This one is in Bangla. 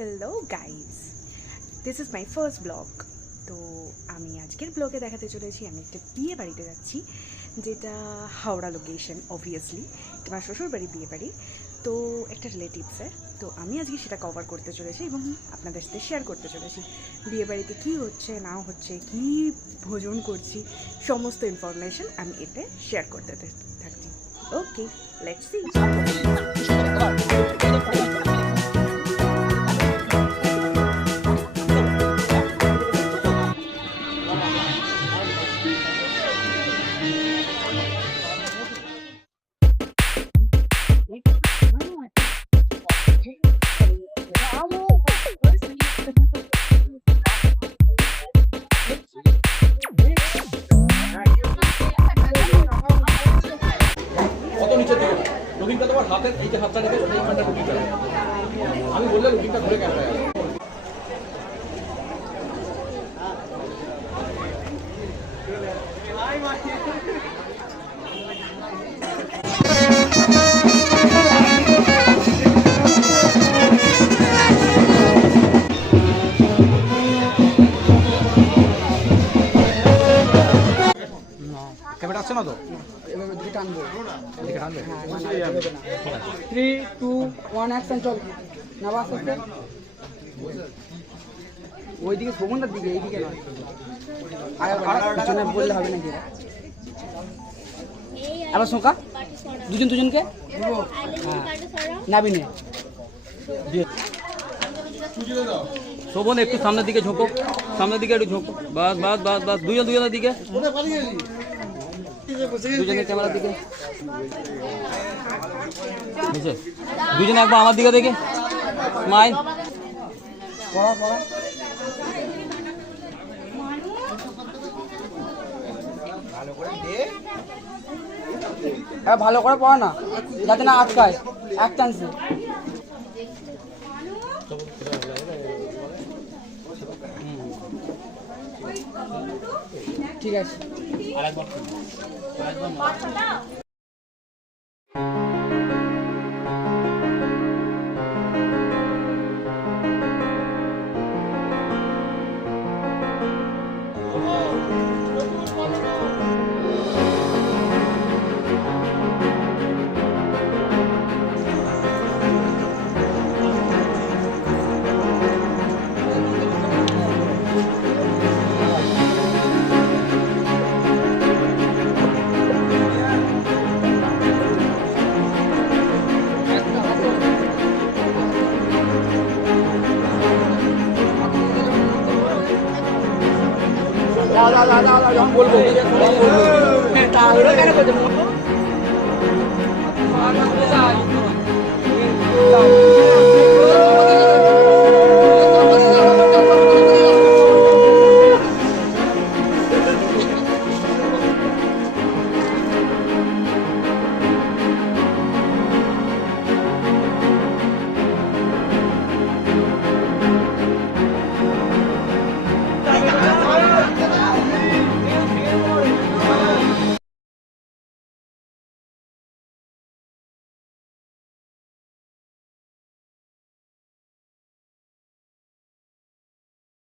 Hello guys, this is my first blog. তো আমি আজকের ব্লগে দেখাতে চলেছি আমি একটা বিয়ে বাড়িতে যাচ্ছি, যেটা হাওড়া লোকেশন। অবভিয়াসলি এটা আমার শ্বশুর বাড়ি বিয়ে বাড়ি, তো একটা রিলেটিভসের। তো আমি আজকে সেটা কভার করতে চলেছি এবং আপনাদের সাথে শেয়ার করতে চলেছি বিয়ে বাড়িতে কী হচ্ছে না হচ্ছে, কী ভোজন করছি, সমস্ত ইনফরমেশন আমি এতে শেয়ার করতে থাকছি। ওকে, লেটস সি। কত নিচে দিকে লুকিংটা তোমার হাতের এই যে হাতটা রেখে এইখানটা লুকিংটা আমি বললে লুকিংটা ধরে কেন ক্যামেরা আসছে না তো? দিকে টানবো। এদিকে টানবে? 3, 2, 1 অ্যাকশন চল। নাবা আস্তে আস্তে। ওইদিকে শোভনটার দিকে, এইদিকে নয়। আর পিছনে বললে হবে নাকি? আবার শোকা দুজনকে নাবি নে। শোভন একটু সামনের দিকে ঝোঁকো, সামনের দিকে একটু ঝোঁকো। বাস বাস বাস বাস, দুজনের দিকে, দুজনের ক্যামেরার দিকে। বুঝছে? দুজনে একবার আমার দিকে দেখে স্মাইল। পড়া পড়া ভালো করে পড়া না, যাতে না আটকায় এক চান্সে। ঠিক আছে। যখন বলবো তাহলে কেন করতে